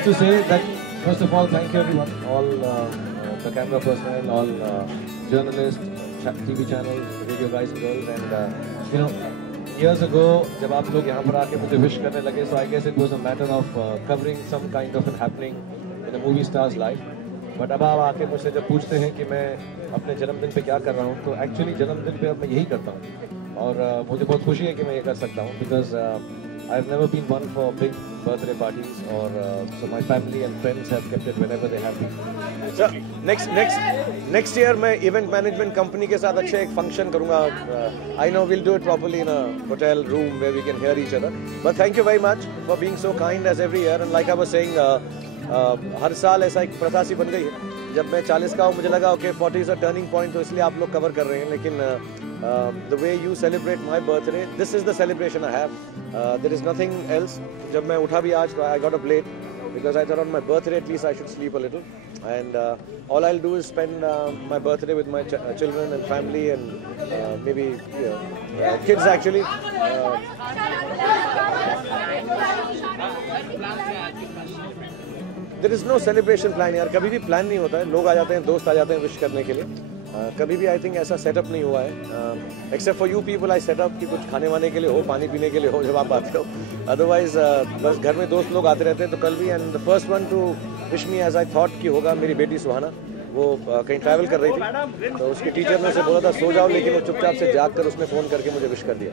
just to say that first of all, thank you everyone, all the camera personnel, all journalists, TV channels, radio guys and girls, and you know, years ago, जब आप लोग यहाँ पर आके मुझे wish करने लगे, so I guess it was a matter of covering some kind of an happening in a movie star's life. But अब आप आके मुझसे जब पूछते हैं कि मैं अपने जन्मदिन पे क्या कर रहा हूँ, तो actually जन्मदिन पे अब मैं यही करता हूँ, और मुझे बहुत खुशी है कि मैं ये कर सकता हूँ, because I've never been one for big birthday parties, or so my family and friends have kept it whenever they have been. So next year मैं event management company के साथ अच्छे एक function करूँगा. I know we'll do it properly in a hotel room where we can hear each other. But thank you very much for being so kind as every year. And like I was saying, हर साल ऐसा एक प्रथा सी बन गई है. जब मैं 40 का हूँ, मुझे लगा okay 40 is a turning point, तो इसलिए आप लोग cover कर रहे हैं. लेकिन the way you celebrate my birthday, this is the celebration I have. There is nothing else. जब मैं उठा भी आज, I got up late because I thought on my birthday at least I should sleep a little. And all I'll do is spend my birthday with my children and family, and maybe kids actually. There is no celebration plan यार. कभी भी plan नहीं होता है. लोग आ जाते हैं, दोस्त आ जाते हैं विश करने के लिए. कभी भी आई थिंक ऐसा सेटअप नहीं हुआ है. Except for you people I setup कि कुछ खाने वाने के लिए हो, पानी पीने के लिए हो जब आप आते हो. अदरवाइज बस घर में दोस्त लोग आते रहते हैं. तो कल भी, and the first one to wish me as I thought कि होगा मेरी बेटी सुहाना. वो कहीं ट्रैवल कर रही थी, तो उसके टीचर ने उसे बोला था सो जाओ, लेकिन वो चुपचाप से जाग कर उसने फ़ोन करके मुझे विश कर दिया.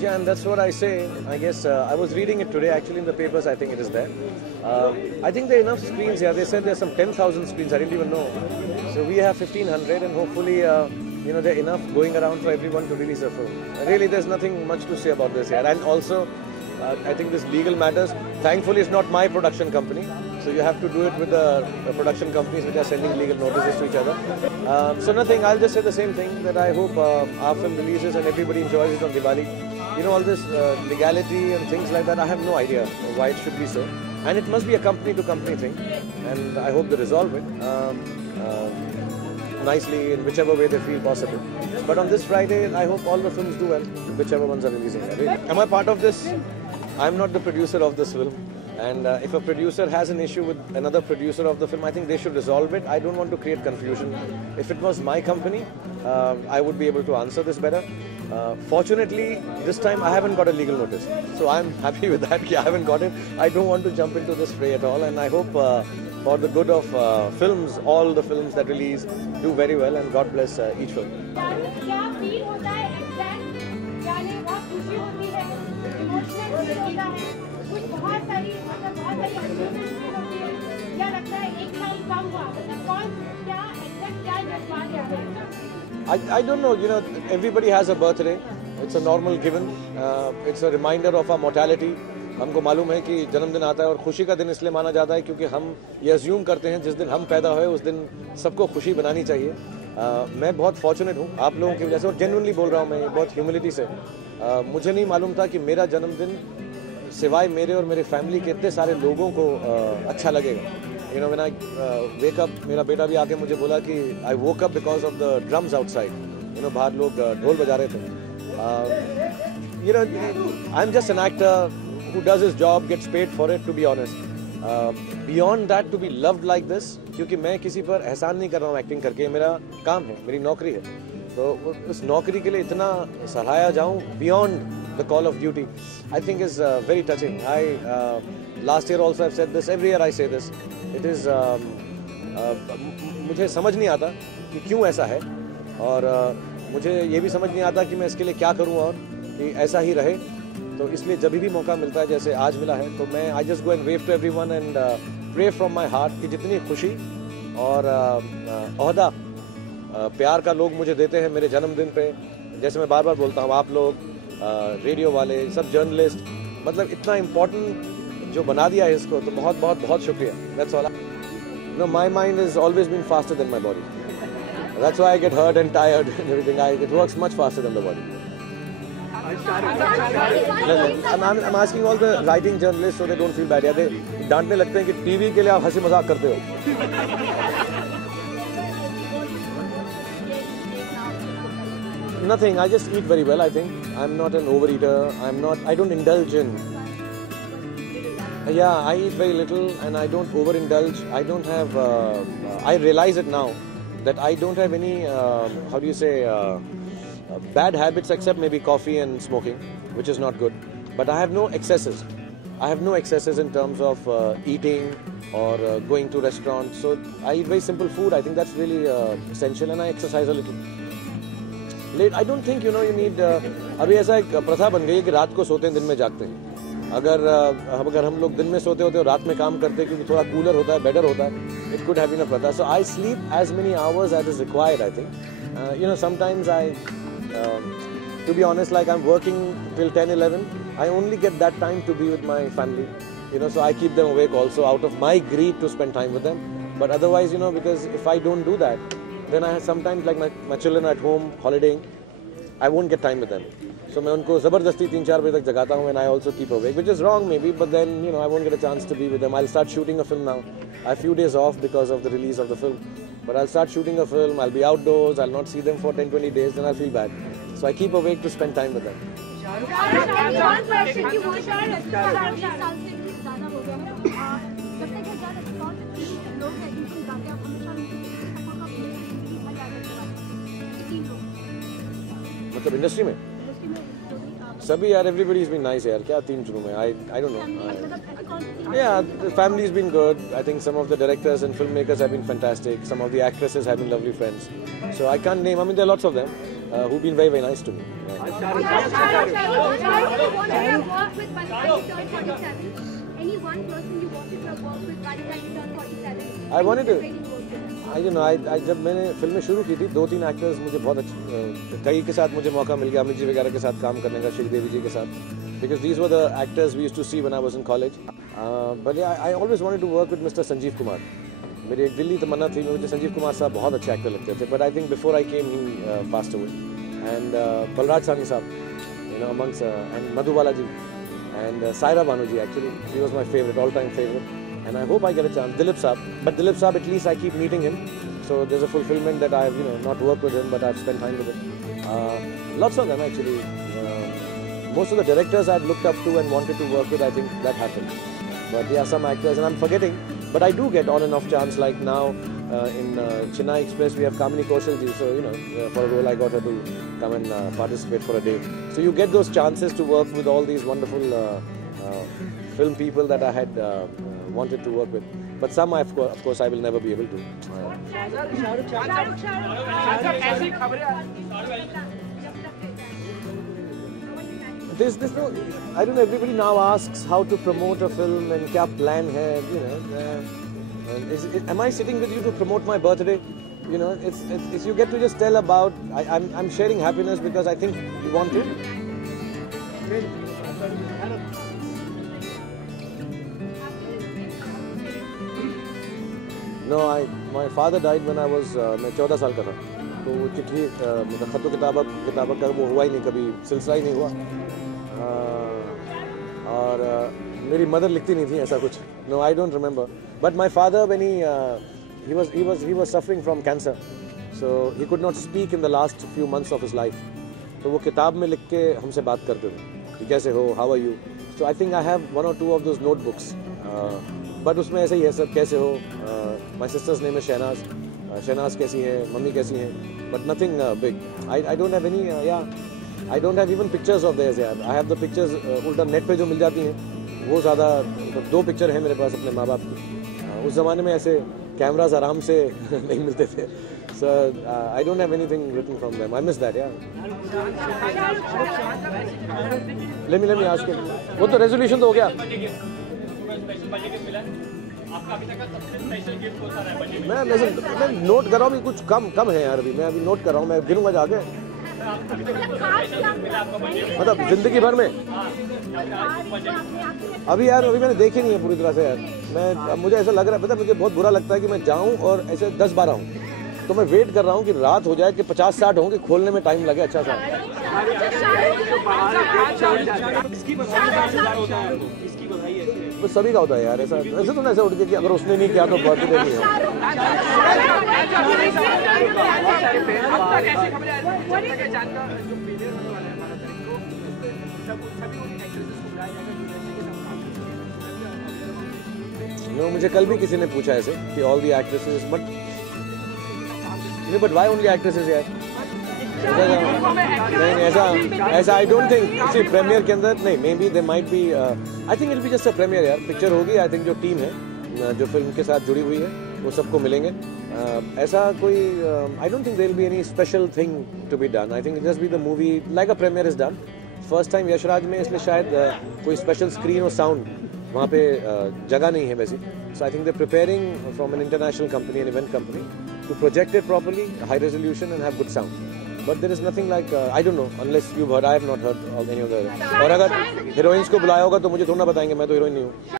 Yeah, and that's what I say. I guess I was reading it today, actually in the papers. I think it is there. I think there are enough screens here. They said there's some 10,000 screens. I didn't even know. So we have 1,500, and hopefully, there are enough going around for everyone to release a film. Really, there's nothing much to say about this here. And also, I think this legal matters. Thankfully, it's not my production company. So you have to do it with the production companies which are sending legal notices to each other. So nothing, I'll just say the same thing, that I hope our film releases and everybody enjoys it on Diwali. All this legality and things like that, I have no idea why it should be so. And it must be a company to company thing. And I hope they resolve it nicely in whichever way they feel possible. But on this Friday, I hope all the films do well, whichever ones are releasing. Am I part of this? I'm not the producer of this film. And if a producer has an issue with another producer of the film, I think they should resolve it. I don't want to create confusion. If it was my company, I would be able to answer this better. Fortunately, this time I haven't got a legal notice. So I'm happy with that. I haven't got it. I don't want to jump into this fray at all. And I hope for the good of films, all the films that release do very well, and God bless each film. I don't know, everybody has a birthday. It's a normal given. It's a reminder of our mortality. हमको मालूम है कि जन्मदिन आता है, और खुशी का दिन इसलिए माना जाता है क्योंकि हम ये अज्यूम करते हैं जिस दिन हम पैदा हुए उस दिन सबको खुशी बनानी चाहिए. मैं बहुत फॉर्चुनेट हूँ आप लोगों की वजह से, और जेन्युइनली बोल रहा हूँ मैं बहुत ह्यूमिलिटी से. मुझे नहीं मालूम था कि मेरा जन्मदिन सिवाय मेरे और मेरे फैमिली के इतने सारे लोगों को अच्छा लगेगा. When I wake up, मेरा बेटा भी आके मुझे बोला कि I woke up because of the drums outside. बाहर लोग ढोल बजा रहे थे. I'm just an actor who does his job, gets paid for it, to be honest. Beyond that, to be loved like this, क्योंकि मैं किसी पर एहसान नहीं कर रहा हूँ एक्टिंग करके. मेरा काम है, मेरी नौकरी है. तो उस नौकरी के लिए इतना सराहाया जाऊँ beyond the call of duty, I think is very touching. Last year also I've said this, every year I say this. It is मुझे समझ नहीं आता कि क्यों ऐसा है, और मुझे ये भी समझ नहीं आता कि मैं इसके लिए क्या करूं और कि ऐसा ही रहे. तो इसलिए जब भी मौका मिलता है, जैसे आज मिला है, तो मैं I just go and wave to everyone and pray from my heart कि जितनी खुशी और ओहदा प्यार का लोग मुझे देते हैं मेरे जन्मदिन पे, जैसे मैं बार बार बोलता हूँ, आप लोग रेडियो वाले, सब जर्नलिस्ट, मतलब इतना इम्पोर्टेंट जो बना दिया है इसको, तो बहुत बहुत बहुत शुक्रिया. That's all. My mind is always been faster than my body. That's why I get hurt and tired and everything. It works much faster than the body. I'm asking all the writing journalists so they don't feel bad. They डांटने लगते हैं कि TV के लिए आप हंसी मजाक करते हो. Nothing. I just eat very well. I think I'm not an overeater. I don't indulge in. Yeah, I eat very little and I don't overindulge. I don't have. I realize it now that I don't have any. How do you say? Bad habits except maybe coffee and smoking, which is not good. But I have no excesses. I have no excesses in terms of eating or going to restaurants. So I eat very simple food. I think that's really essential, and I exercise a little. Late. I don't think you need. अभी ऐसा एक प्रथा बन गई है कि रात को सोते हैं दिन में जागते हैं. अगर हम लोग दिन में सोते होते और रात में काम करते क्योंकि थोड़ा कूलर होता है, बेटर होता है. It could have been a प्रथा. So I sleep as many hours as is required. I think. Sometimes to be honest, like I'm working till 10, 11. I only get that time to be with my family. So I keep them awake also out of my greed to spend time with them. But otherwise, because if I don't do that, then I sometimes like my children are at home holidaying. I won't get time with them. So मैं उनको ज़बरदस्ती 3-4 बजे तक जगाता हूँ and I also keep awake, which is wrong maybe, but then I won't get a chance to be with them. I'll start shooting a film now. I have few days off because of the release of the film, but I'll start shooting a film. I'll be outdoors. I'll not see them for 10-20 days. Then I'll feel bad. So I keep awake to spend time with them. मतलब industry में सभी यार everybody has been nice यार क्या तीन चुनूं मैं I don't know. Yeah, the family's been good. I think some of the directors and filmmakers have been fantastic. Some of the actresses have been lovely friends. So I can't name. I mean, there are lots of them who've been very, very nice to me. Any one person you wanted to work with by the time you turned 47? I wanted to. जब मैंने फिल्में शुरू की थी 2-3 actors मुझे बहुत अच्छे कई के साथ मुझे मौका मिल गया अमित जी वगैरह के साथ काम करने का श्रीदेवी जी के साथ because these were the actors we used to see when I was in college but yeah I always wanted to work with Mr. Sanjeev Kumar मेरी एक दिल्ली तमन्ना थी मुझे संजीव कुमार साहब बहुत अच्छे एक्टर लगते थे but I think before I came he passed away and Balraj Sahni साहब amongst and Madhubala ji and Saira Banu ji actually she was my favorite all-time favorite and I hope I get a chance. Dilip Saab, but Dilip Saab at least I keep meeting him, so there's a fulfillment that I've not worked with him, but I've spent time with him. Lots of them actually. Most of the directors I've looked up to and wanted to work with, I think that happened. But yeah, some actors, and I'm forgetting, but I do get on and off chance. Like now in Chennai Express, we have Kamini Kaushal ji, so for a role I got her to come and participate for a day. So you get those chances to work with all these wonderful film people that I had wanted to work with. But some, of course, I will never be able to. There's no. I don't know. Everybody now asks how to promote a film and क्या plan है. Am I sitting with you to promote my birthday? It's you get to just tell about. I'm sharing happiness because I think you want it. No, my father died when I was मैं 14 साल का था तो वो चिट्ठी मतलब खत्तो किताबक का वो हुआ ही नहीं कभी सिलसिला ही नहीं हुआ और मेरी मदर लिखती नहीं थी ऐसा कुछ No, I don't remember but my father when he was suffering from cancer so he could not speak in the last few months of his life तो वो किताब में लिख के हमसे बात करते थे कि कैसे हो how are you so I think I have 1 or 2 of those notebooks but उसमें ऐसे ही है सब कैसे हो my sister's name is Shehnaaz कैसी है मम्मी कैसी हैं but nothing big I don't have any I don't have even pictures of theirs यार I have the pictures उल्टा नेट पे जो मिल जाती हैं वो ज़्यादा 2 पिक्चर हैं मेरे पास अपने माँ बाप की उस ज़माने में ऐसे कैमरास आराम से नहीं मिलते थे so I don't have anything written from them I miss that let me ask you वो तो resolution तो हो गया मैं नोट कर रहा हूँ कुछ कम है यार अभी मैं अभी नोट कर रहा हूँ मैं गिनूंगा जाके मतलब जिंदगी भर में अभी मैंने देखी नहीं है पूरी तरह से यार मुझे ऐसा लग रहा है पता मुझे बहुत बुरा लगता है कि मैं जाऊँ और ऐसे 10-12 हूँ तो मैं वेट कर रहा हूँ कि रात हो जाए कि 50-60 होंगे, खोलने में टाइम लगे अच्छा सा। तो सभी का होता है यार ऐसा, ऐसे तो ना ऐसा उठ के कि अगर उसने नहीं किया तो बर्थडे नहीं है। मुझे कल भी किसी ने पूछा ऐसे कि all the actresses, but why only actresses यार? नहीं ऐसा I don't think. See premiere के अंदर नहीं, maybe they might be, I think it be just a premiere यार। पिक्चर होगी, आई थिंक जो टीम है जो फिल्म के साथ जुड़ी हुई है वो सबको मिलेंगे। ऐसा कोई I don't think there will be any special thing to be done. I think just be the movie like a premiere is done. First time Yashraj में, इसलिए शायद कोई स्पेशल स्क्रीन और साउंड वहाँ पे जगह नहीं है वैसी। So I think they preparing from an international company, an event company, to project it properly, high resolution and have good sound. But there is nothing like I don't know, unless you've heard, I have not heard of any of the। और अगर heroines को बुलाया होगा तो मुझे थोड़ा ना बताएंगे, मैं तो हीरोइन नहीं हूँ।